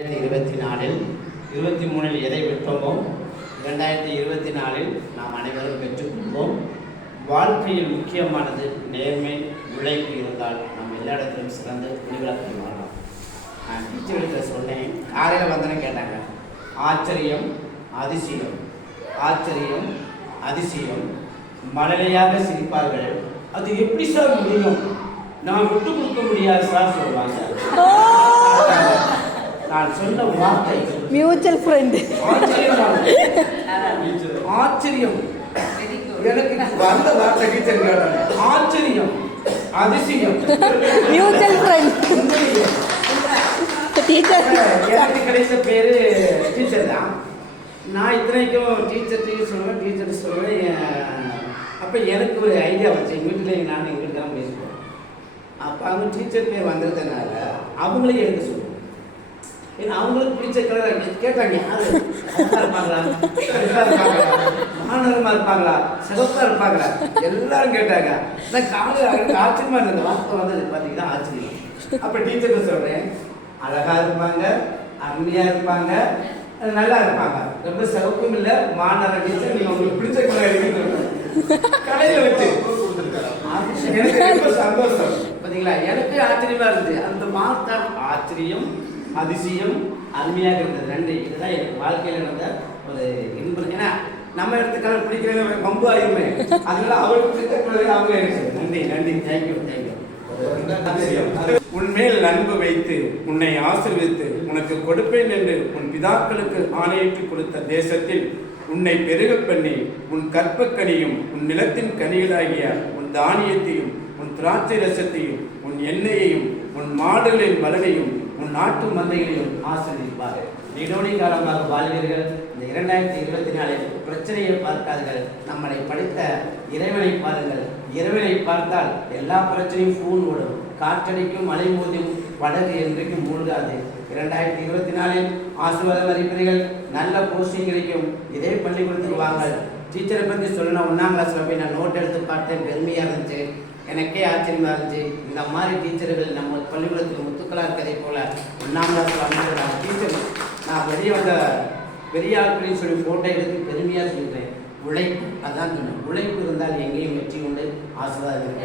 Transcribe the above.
2024 23 எதை விட்டோமோ 2024 நாம் அனைவரும் பெற்றுக்கொள்வோம். வாழ்க்கையில் முக்கியமானது நேர்மை, உழைப்பு இருந்தால் நம்ம எல்லா இடத்திலும் சிறந்து முடிவிலக்கம் வாழலாம். நான் டீச்சர்கிட்ட சொன்னேன், காலையில் வந்தோன்னு கேட்டாங்க, ஆச்சரியம் அதிசயம், ஆச்சரியம் அதிசயம், மழலையாக சிரிப்பார்கள், அது எப்படி சார் முடியும், நான் விட்டு கொடுக்க முடியாது சார் சொல்லுவாங்க. நான் சொன்ன வார்த்தை மியூச்சுவல் ஃப்ரெண்ட். ஆச்சரியம் எனக்கு வந்த வார்த்தை டீச்சர் கேட்டாங்க. ஆச்சரியம் அதிசயம் மியூச்சுவல் ஃப்ரெண்ட். டீச்சர் எனக்கு கிடைத்த பேரு டீச்சர் தான். நான் இத்தனைக்கும் டீச்சர் சொல்லுவேன். அப்போ எனக்கு ஒரு ஐடியா வச்சு எங்கள் வீட்டில் நான் எங்களுக்கு தான் பேசுவேன். அப்போ அவங்க டீச்சர் பேர் வந்ததுனால அவங்களே எடுக்க சொல்லுவேன். ஏன்னா அவங்களுக்கு பிடிச்ச கலர் கேட்டாங்க, யாரு இருப்பாங்களா, மாணவரமா இருப்பாங்களா, சிவப்பா இருப்பாங்களா, எல்லாரும் கேட்டாங்க. நான் காலையில் ஆச்சரியமா இருந்த வார்த்தை வந்தது பார்த்தீங்கன்னா ஆச்சரியம். அப்போ டீச்சர் சொல்றேன், அழகா இருப்பாங்க, அருமையா இருப்பாங்க, நல்லா இருப்பாங்க, ரொம்ப சிவப்பும் இல்லை, மாணவர டீச்சர் நீங்க உங்களுக்கு பிடிச்ச கலர் எடுக்க கடையில வச்சு எனக்கு ரொம்ப சந்தோஷம். பார்த்தீங்களா, எனக்கு ஆச்சரியமா இருந்தது அந்த வார்த்தை. ஆச்சரியம் அதிசயம் அருமையாக இருந்தது. ரெண்டு இதுதான் எனக்கு வாழ்க்கையில் நடந்த ஒரு இன்பம். ஏன்னா நம்ம எடுத்த கலர் பிடிக்கிறவங்க ரொம்ப ஆயுமே, அதனால அவருக்கு பிடித்த கலர் அவங்க இருக்கு. நன்றி நன்றி, தேங்க்யூ தேங்க்யூ. உன்மேல் அன்பு வைத்து உன்னை ஆசீர்வதித்து உனக்கு கொடுப்பேன் என்று உன் பிதாக்களுக்கு ஆணையிட்டு கொடுத்த தேசத்தில் உன்னை பெருக பண்ணி உன் கற்பக்கனியும் உன் நிலத்தின் கனிகளாகிய உன் தானியத்தையும் உன் திராட்சை ரசத்தையும் உன் எண்ணெயையும் உன் மாடுகளின் பலனையும் உன் நாட்டு மந்தைகளையும் ஆசீர்வதிப்பார். நீடோடி காலமாக வாழ்வீர்கள். இந்த 2024 பிரச்சனையை பார்க்காதீர்கள், நம்மளை படித்த இறைவனை பாருங்கள். இறைவனை பார்த்தால் எல்லா பிரச்சனையும் பூன் ஓடும், காற்றடிக்கும், மழை மோதும், படகு என்றைக்கும் மூழ்காது. 2024 ஆசீர்வாதம் அறிப்பீர்கள், நல்ல போஸ்டிங் கிடைக்கும். இதே பள்ளிக்கூடத்துக்கு வாங்கள். டீச்சரை பற்றி சொல்லணும். 1ஆம் கிளாஸில் போய் நான் நோட் எடுத்து பார்த்தேன், பெருமையாக இருந்துச்சு, எனக்கே ஆச்சரியமாக இருந்துச்சு. இந்த மாதிரி டீச்சர்கள் நம்ம பள்ளிக்கூடத்தில் முத்துக்களாக இருக்கிறதை போல 1ஆம் கிளாஸில் அமைந்த டீச்சர் நான் வெளியே வந்த பெரிய ஆட்களையும் சொல்லி ஃபோட்டோ எடுத்து பெருமையாக சொல்கிறேன். உழைப்பு, அதான் சொன்னேன், உழைப்பு இருந்தால் எங்கேயும் வெற்றி உண்டு. ஆசீர்வாதம்.